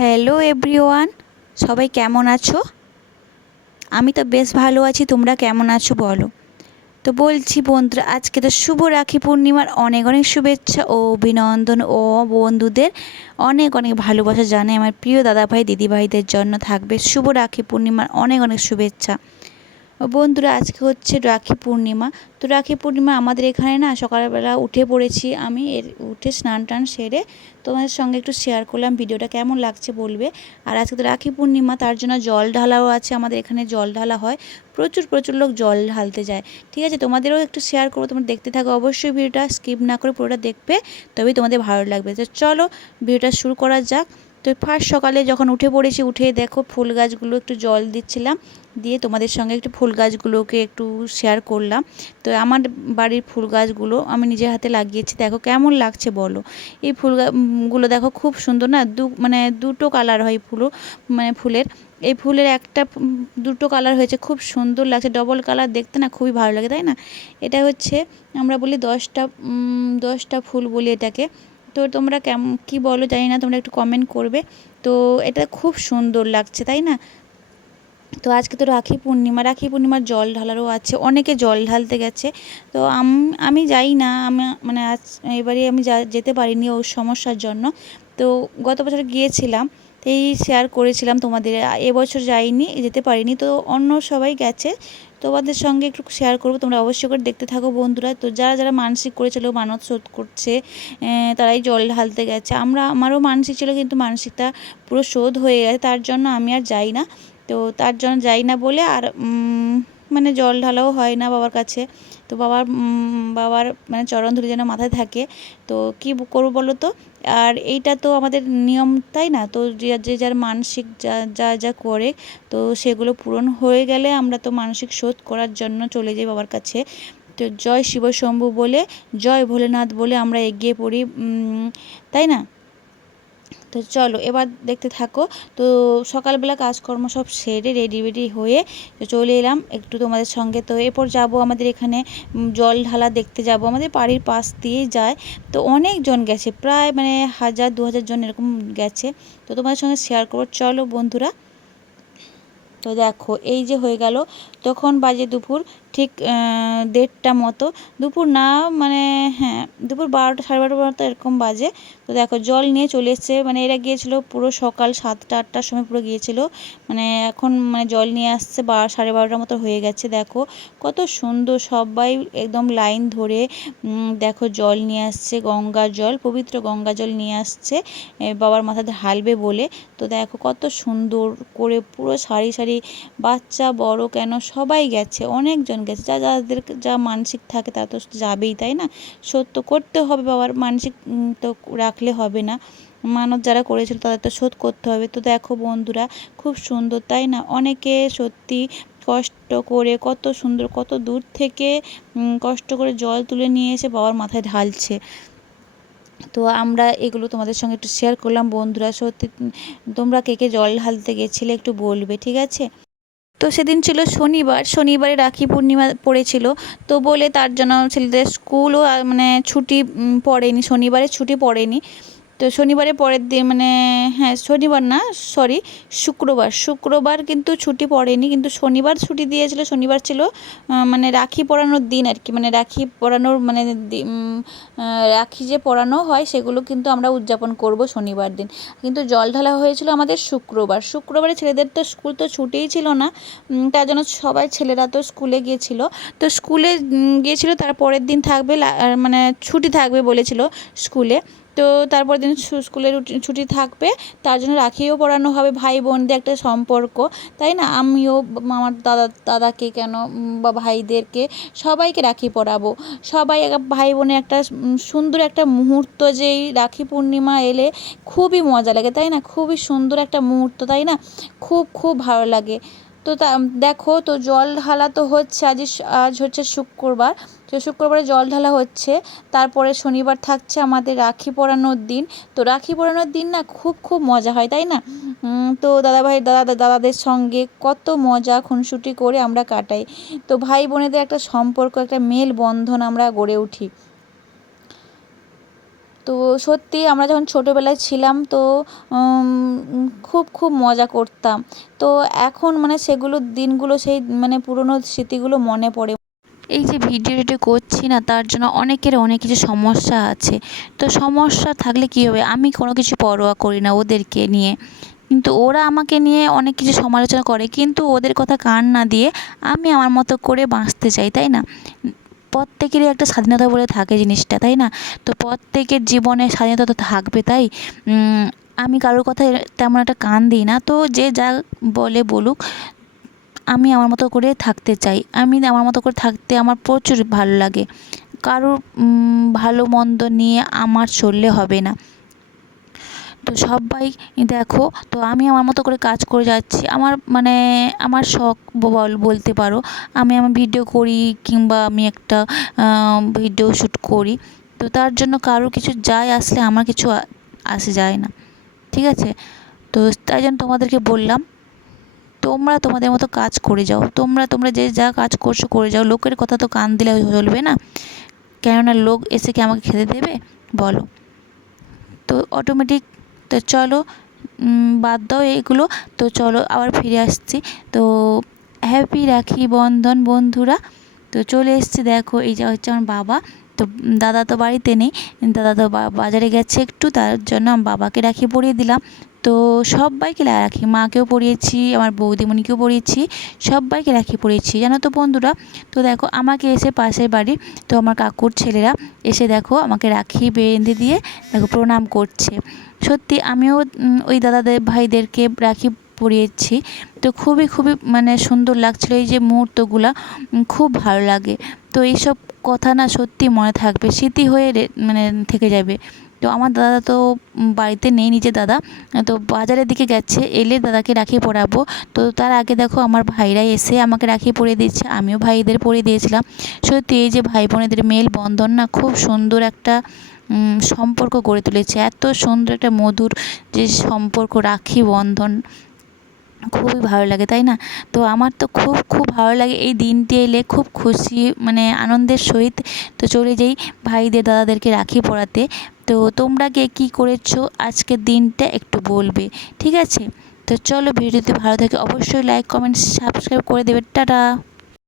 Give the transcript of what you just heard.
Hello everyone, সবাই কেমন আছো? আমি তো বেশ ভালো আছি। তোমরা কেমন আছো বলো? তো বলছি বন্ধুরা, আজকে তো শুভ রাখি পূর্ণিমার অনেক অনেক শুভেচ্ছা ও অভিনন্দন ও বন্ধুদের অনেক অনেক ভালোবাসা জানাই। আমার প্রিয় দাদাভাই দিদিভাইদের জন্য থাকবে শুভ রাখি পূর্ণিমার অনেক অনেক শুভেচ্ছা। বন্ধুরা, আজকে হচ্ছে রাখি পূর্ণিমা। তো রাখি পূর্ণিমা আমাদের এখানে না সকালবেলা উঠে পড়েছি আমি, উঠে স্নান টান সেরে তোমাদের সঙ্গে একটু শেয়ার করলাম। ভিডিওটা কেমন লাগছে বলবে। আর আজকে তো রাখি পূর্ণিমা, তার জন্য জল ঢালাও আছে। আমাদের এখানে জল ঢালা হয়, প্রচুর প্রচুর লোক জল ঢালতে যায়। ঠিক আছে, তোমাদেরও একটু শেয়ার করবো, তোমরা দেখতে থাকো অবশ্যই। ভিডিওটা স্কিপ না করে পুরোটা দেখবে, তবেই তোমাদের ভালো লাগবে। তো চলো ভিডিওটা শুরু করা যাক। তো ফার্স্ট সকালে যখন উঠে পড়েছি, উঠে দেখো ফুল গাছগুলো একটু জল দিচ্ছিলাম, দিয়ে তোমাদের সঙ্গে একটু ফুল গাছগুলোকে একটু শেয়ার করলাম। তো আমার বাড়ির ফুল গাছগুলো আমি নিজের হাতে লাগিয়েছি, দেখো কেমন লাগছে বলো। এই ফুলগুলো দেখো খুব সুন্দর না, মানে দুটো কালার হয় মানে ফুলের। এই ফুলের একটা দুটো কালার হয়েছে, খুব সুন্দর লাগছে। ডবল কালার দেখতে না খুবই ভালো লাগে, তাই না? এটা হচ্ছে আমরা বলি 10টা ফুল বলি এটাকে। তো তোমরা কী বলো জানি না, তোমরা একটু কমেন্ট করবে। তো এটা খুব সুন্দর লাগছে, তাই না? তো আজকে তো রাখি পূর্ণিমা, রাখি পূর্ণিমার জল ঢালারও আছে, অনেকে জল ঢালতে গেছে। তো আমি যাই না, আমি মানে এবারে আমি যেতে পারিনি ওর সমস্যার জন্য। তো গত বছর গিয়েছিলাম, তো এই শেয়ার করেছিলাম তোমাদের। এবছর যাইনি, যেতে পারিনি, তো অন্য সবাই গেছে। তোমাদের সঙ্গে একটু শেয়ার করবো, তোমরা অবশ্যই করে দেখতে থাকো বন্ধুরা। তো যারা যারা মানসিক করেছিল, মানত শোধ করছে, তারাই জল ঢালতে গেছে। আমারও মানসিক ছিল, কিন্তু মানসিকটা পুরো শোধ হয়ে গেছে, তার জন্য আমি আর যাই না। তো তার জন্য যাই না বলে আর মানে জল ঢালাও হয় না বাবার কাছে। তো বাবার মানে চরণ ধরে যেন মাথায় থাকে। তো কী করবো বলো তো। আর এইটা তো আমাদের নিয়ম, তাই না? তো যে যার মানসিক যা যা যা করে, তো সেগুলো পূরণ হয়ে গেলে আমরা তো মানসিক শোধ করার জন্য চলে যাই বাবার কাছে। তো জয় শিব শম্ভু বলে, জয় ভোলেনাথ বলে আমরা এগিয়ে পড়ি, তাই না? তো চলো এবার দেখতে থাকো। তো সকালবেলা কাজকর্ম সব সেরে রেডি হয়ে চলে এলাম একটু তোমাদের সঙ্গে। তো এরপর যাব আমাদের এখানে জল ঢালা দেখতে যাব, আমাদের বাড়ির পাশ দিয়েই যায়। তো অনেকজন গেছে, প্রায় মানে 1000-2000 জন এরকম গেছে। তো তোমাদের সঙ্গে শেয়ার করবো, চলো বন্ধুরা। তো দেখো এই যে হয়ে গেল, তখন বাজে দুপুর ঠিক 1:30 মতো, দুপুর না মানে হ্যাঁ দুপুর 12টা 12:30 মতো এরকম বাজে। তো দেখো জল নিয়ে চলে এসছে, মানে এরা গিয়েছিলো পুরো সকাল 7টা-8টার সময় পুরো গিয়েছিলো, মানে এখন মানে জল নিয়ে আসছে 12-12:30 মতো হয়ে গেছে। দেখো কত সুন্দর, সবাই একদম লাইন ধরে দেখো জল নিয়ে আসছে, গঙ্গা জল, পবিত্র গঙ্গা জল নিয়ে আসছে বাবার মাথাতে ঢালবে বলে। তো দেখো কত সুন্দর করে পুরো সারি সারি, বাচ্চা বড় কেন সবাই গেছে, অনেকজন গেছে। যাদের যা মানসিক থাকে তারা তো যাবেই, তাই না? সত্য করতে হবে, বাবার মানসিক তো রাখলে হবে না, মানত যারা করেছিল তাদের তো শোধ করতে হবে। তো দেখো বন্ধুরা খুব সুন্দর, তাই না? অনেকে সত্যি কষ্ট করে, কত সুন্দর, কত দূর থেকে কষ্ট করে জল তুলে নিয়ে এসে বাবার মাথায় ঢালছে। তো আমরা এগুলো তোমাদের সঙ্গে একটু শেয়ার করলাম বন্ধুরা। সত্যি তোমরা কে কে জল ঢালতে গেছিলে একটু বলবে, ঠিক আছে? তো সেদিন ছিল শনিবার, শনিবারে রাখি পূর্ণিমা পড়েছিল, তো বলে তার জন্য ছেলেদের স্কুলও মানে ছুটি পড়েনি, শনিবারে ছুটি পড়েনি। তো শনিবারে পরের দিন মানে হ্যাঁ শনিবার না, সরি, শুক্রবার কিন্তু ছুটি পড়েনি, কিন্তু শনিবার ছুটি দিয়েছিল। শনিবার ছিল মানে রাখি পরানোর দিন আর কি, মানে রাখি পরানোর মানে রাখি যে পরানো হয় সেগুলো কিন্তু আমরা উদযাপন করব শনিবার দিন। কিন্তু জল ঢালা হয়েছিল আমাদের শুক্রবারে ছেলেদের তো স্কুল তো ছুটিই ছিল না, তার জন্য সবাই ছেলেরা তো স্কুলে গিয়েছিল। তো স্কুলে গিয়েছিল, তার পরের দিন থাকবে মানে ছুটি থাকবে বলেছিল স্কুলে। তো তারপর দিন স্কুলের ছুটি থাকবে, তার জন্য রাখিও পরানো হবে, ভাই বোনদের একটা সম্পর্ক, তাই না? আমিও আমার দাদাকে কেন বা ভাইদেরকে সবাইকে রাখি পরাবো, সবাই ভাই বোনের একটা সুন্দর একটা মুহূর্ত, যেই রাখি পূর্ণিমা এলে খুবই মজা লাগে, তাই না? খুবই সুন্দর একটা মুহূর্ত, তাই না? খুব খুব ভালো লাগে। তো দেখো, তো জল ঢালা তো হচ্ছে আজ হচ্ছে শুক্রবার। তো শুক্রবারে জল ঢালা হচ্ছে, তারপরে শনিবার থাকছে আমাদের রাখি পরানোর দিন। তো রাখি পরানোর দিন না খুব খুব মজা হয়, তাই না? তো দাদাদের সঙ্গে কত মজা খুনসুটি করে আমরা কাটাই। তো ভাই বোনেদের একটা সম্পর্ক, একটা মেল বন্ধন আমরা গড়ে উঠি। তো সত্যি আমরা যখন ছোটোবেলায় ছিলাম, তো খুব খুব মজা করতাম। তো এখন মানে সেগুলো দিনগুলো সেই মানে পুরনো স্মৃতিগুলো মনে পড়ে। এই যে ভিডিও করছি না, তার জন্য অনেকের অনেক কিছু সমস্যা আছে। তো সমস্যা থাকলে কী হবে, আমি কোনো কিছু পরোয়া করি না ওদেরকে নিয়ে, কিন্তু ওরা আমাকে নিয়ে অনেক কিছু সমালোচনা করে, কিন্তু ওদের কথা কান না দিয়ে আমি আমার মতো করে বাঁচতে চাই, তাই না? প্রত্যেকেরই একটা স্বাধীনতা বলে থাকে জিনিসটা, তাই না? তো প্রত্যেকের জীবনে স্বাধীনতা তো থাকবে, তাই আমি কারোর কথায় তেমন একটা কান দিই না। তো যে যা বলে বলুক, আমি আমার মতো করে থাকতে চাই। আমি আমার মতো করে থাকতে আমার প্রচুর ভালো লাগে। কারোর ভালো মন্দ নিয়ে আমার চললে হবে না। তো সবাই দেখো, তো আমি আমার মতো করে কাজ করে যাচ্ছি। আমার মানে আমার শখ বলতে পারো। আমি আমার ভিডিও করি, কিংবা আমি একটা ভিডিও শ্যুট করি। তো তার জন্য কারোর কিছু যায় আসলে আমার কিছু আসে যায় না, ঠিক আছে? তো তাই জন্য তোমাদেরকে বললাম, তোমরা তোমাদের মতো কাজ করে যাও। তোমরা যে যা কাজ করছো করে যাও। লোকের কথা তো কান দিলে চলবে না, কেননা লোক এসে কি আমাকে খেতে দেবে বলো? তো অটোমেটিক, তো চলো বাদ দাও এগুলো। তো চলো আবার ফিরে আসছি। তো হ্যাপি রাখি বন্ধন বন্ধুরা। তো চলে এসেছি, দেখো এই যে হচ্ছে আমার বাবা। তো দাদা তো বাড়িতে নেই, দাদা তো বাজারে গেছে একটু, তার জন্য আমি বাবাকে রাখি পরিয়ে দিলাম। তো সবাইকে রাখি, মাকেও পরিয়েছি, আমার বৌদিমণিকেও পরিয়েছি, সবাইকে রাখি পরিয়েছি, জানো তো বন্ধুরা। তো দেখো আমাকে এসে পাশের বাড়ি, তো আমার কাকুর ছেলেরা এসে দেখো আমাকে রাখি বেঁধে দিয়ে দেখো প্রণাম করছে। সত্যি আমিও ওই দাদাদের ভাইদেরকে রাখি পরিয়েছি। তো খুবই খুবই মানে সুন্দর লাগছিলো এই যে মুহূর্তগুলা, খুব ভালো লাগে। তো এইসব কথা না সত্যি মনে থাকবে, স্মৃতি হয়ে মানে থেকে যাবে। তো আমার দাদা তো বাড়িতে নেই, নিজের দাদা তো বাজারের দিকে গেছে, এলে দাদাকে রাখি পরাবো। তো তার আগে দেখো আমার ভাইরা এসে আমাকে রাখি পরিয়ে দিচ্ছে, আমিও ভাইদের পরিয়ে দিয়েছিলাম। সত্যি এই যে ভাই বোনেদের মেল বন্ধন না, খুব সুন্দর একটা সম্পর্ক গড়ে তুলেছে। এত সুন্দর একটা মধুর যে সম্পর্ক, রাখি বন্ধন, খুবই ভালো লাগে, তাই না? তো আমার তো খুব খুব ভালো লাগে এই দিনটি এলে, খুব খুশি মানে আনন্দের সহিত তো চলে যাই ভাইদের দাদাদেরকে রাখি পরাতে। তো তোমরা কে কী করেছো আজকের দিনটা একটু বলবে, ঠিক আছে? তো চলো, ভিডিওতে ভালো থাকে, অবশ্যই লাইক কমেন্ট সাবস্ক্রাইব করে দেবে। টাটা।